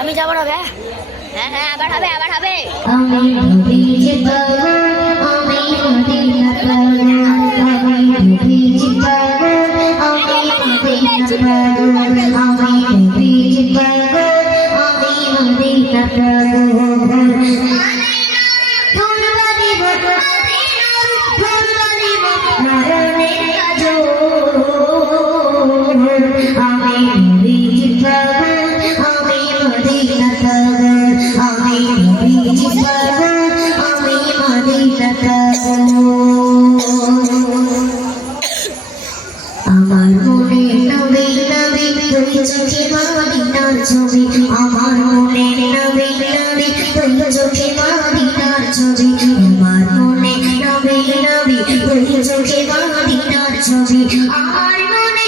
আমি যাবার হবে হ্যাঁ হ্যাঁ আবার হবে আমার মনে নবী নবী তুই চোখে মদিনার ছবি আমার মনে নবী নবী তুই চোখে মদিনার ছবি আমার মনে নবী নবী তুই চোখে মদিনার ছবি আমার মনে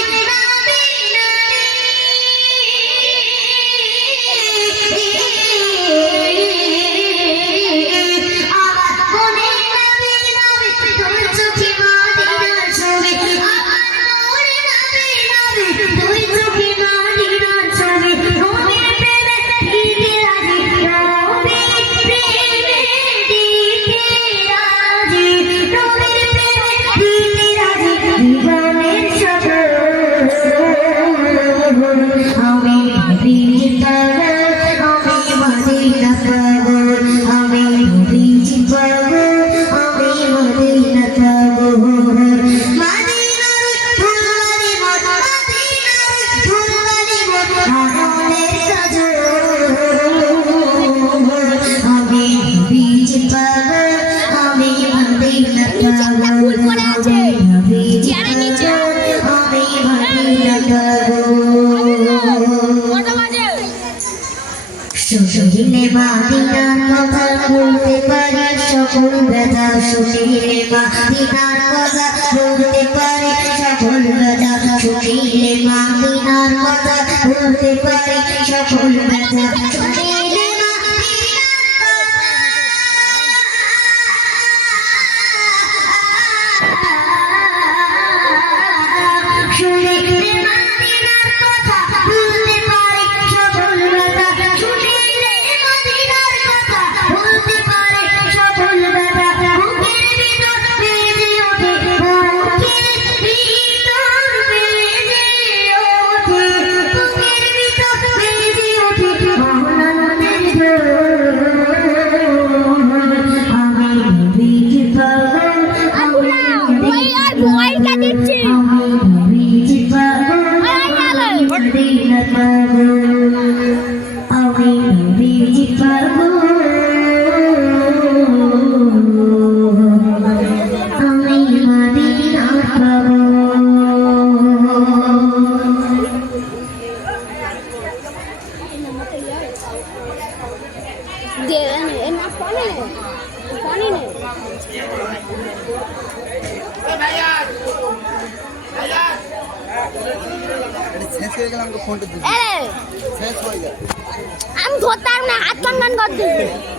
শুনিলে মাদিনার কথা বলতে পারি সকল ব্যথা শুনিলে মাদিনার কথা বলতে পারি সকল ব্যথা শুনিলে মাদিনার কথা বলতে পারি সকল ব্যথা শুনিলে আমি ধরতাম না হাত কান করে দিই